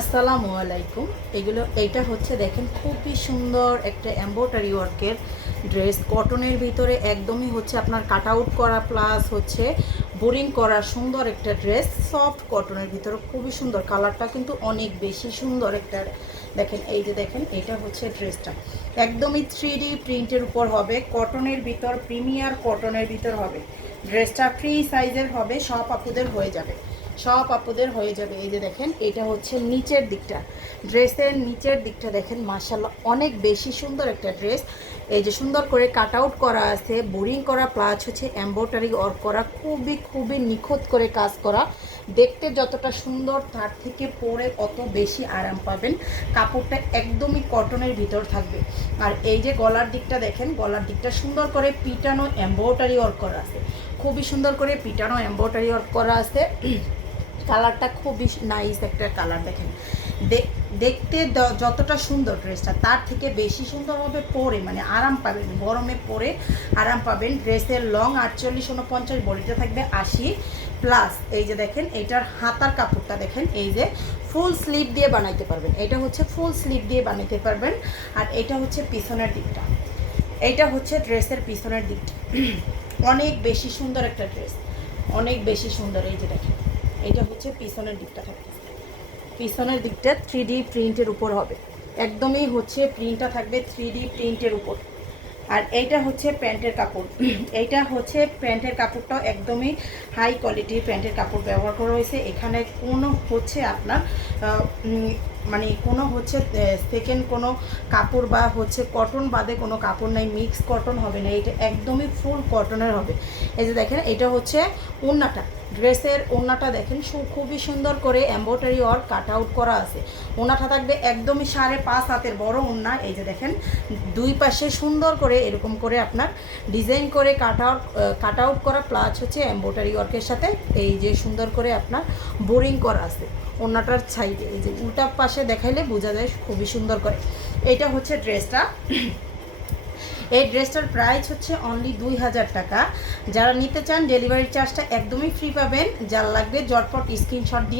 আসসালামু আলাইকুম। এগুলো, এইটা হচ্ছে দেখেন খুবই সুন্দর একটা এম্ব্রয়ডারি ওয়ার্কের ড্রেস কটনের ভিতরে একদমই হচ্ছে আপনার কাট আউট করা প্লাস হচ্ছে বোরিং করা সুন্দর একটা ড্রেস সফট কটনের ভিতরে খুবই সুন্দর। কালারটা কিন্তু অনেক বেশি সুন্দর একটা। দেখেন, এই যে দেখেন, এটা হচ্ছে ড্রেসটা একদমই থ্রি প্রিন্টের উপর হবে। কটনের ভিতর প্রিমিয়ার কটনের ভিতর হবে। ড্রেসটা ফ্রি সাইজের হবে, সব আপুদের হয়ে যাবে। সব আপুদের হয়ে যাবে। এই যে দেখেন, এটা হচ্ছে নিচের দিকটা। ড্রেসের নিচের দিকটা দেখেন মার্শাল্লাহ অনেক বেশি সুন্দর একটা ড্রেস। এই যে সুন্দর করে কাট আউট করা আছে, বোরিং করা, প্লাস হচ্ছে এম্ব্রয়ডারি ওয়ার্ক করা, খুবই খুবই নিখুঁত করে কাজ করা। দেখতে যতটা সুন্দর, তার থেকে পরে অত বেশি আরাম পাবেন। কাপড়টা একদমই কটনের ভিতর থাকবে। আর এই যে গলার দিকটা দেখেন, গলার দিকটা সুন্দর করে পিটানো এম্ব্রয়ডারি ওয়ার্ক করা আছে। খুবই সুন্দর করে পিটানো এম্ব্রয়ডারি ওয়ার্ক করা আছে। কালারটা খুবই নাইস একটা কালার দেখেন। দেখতে যতটা সুন্দর ড্রেসটা, তার থেকে বেশি সুন্দরভাবে পরে মানে আরাম পাবেন, গরমে পরে আরাম পাবেন। ড্রেসের লং আটচল্লিশ, উনপঞ্চাশ, বডিতে থাকবে আশি প্লাস এই যে দেখেন এইটার হাতার কাপড়টা দেখেন, এই যে ফুল স্লিভ দিয়ে বানাইতে পারবেন। এটা হচ্ছে ফুল স্লিভ দিয়ে বানাইতে পারবেন। আর এটা হচ্ছে পিছনের দিকটা। এইটা হচ্ছে ড্রেসের পিছনের দিকটা। অনেক বেশি সুন্দর একটা ড্রেস। অনেক বেশি সুন্দর, এই যে দেখেন। এইটা হচ্ছে পিছনের দিকটা থাকবে পিছনের দিকটা থ্রি ডি প্রিন্টের উপর হবে। একদমই হচ্ছে প্রিন্টটা থাকবে থ্রি ডি প্রিন্টের উপর। আর এইটা হচ্ছে প্যান্টের কাপড়। এইটা হচ্ছে প্যান্টের কাপড়টাও একদমই হাই কোয়ালিটির প্যান্টের কাপড় ব্যবহার করা হয়েছে। এখানে কোনো হচ্ছে আপনার মানে কোনো হচ্ছে সেকেন্ড কোনো কাপড় বা হচ্ছে কটন বাদে কোনো কাপড় নাই মিক্স কটন হবে না, এটা একদমই ফুল কটনের হবে। এই যে দেখেন, এটা হচ্ছে ওড়নাটা ড্রেসের ওড়নাটা দেখেন খুবই সুন্দর করে এম্ব্রয়ডারি ওয়ার্ক কাট আউট করা আছে। ওড়নাটা থাকবে একদমই সাড়ে পাঁচ হাতের বড় ওড়না এই যে দেখেন, দুই পাশে সুন্দর করে এরকম করে আপনার ডিজাইন করে কাট আউট কাট আউট করা প্লাস হচ্ছে এম্ব্রয়ডারি ওয়ার্কের সাথে এই যে সুন্দর করে আপনার বোরিং করা আছে। ওড়নাটার সাইডে, এই যে উল্টা পাশে দেখাইলে বোঝা যায় খুবই সুন্দর করে। এটা হচ্ছে ড্রেসটা। এই ড্রেসটার প্রাইস হচ্ছে অনলি দুই হাজার টাকা। যারা নিতে চান ডেলিভারি চার্জটা একদমই ফ্রি পাবেন। যার লাগবে জটপট স্ক্রিনশট দিয়ে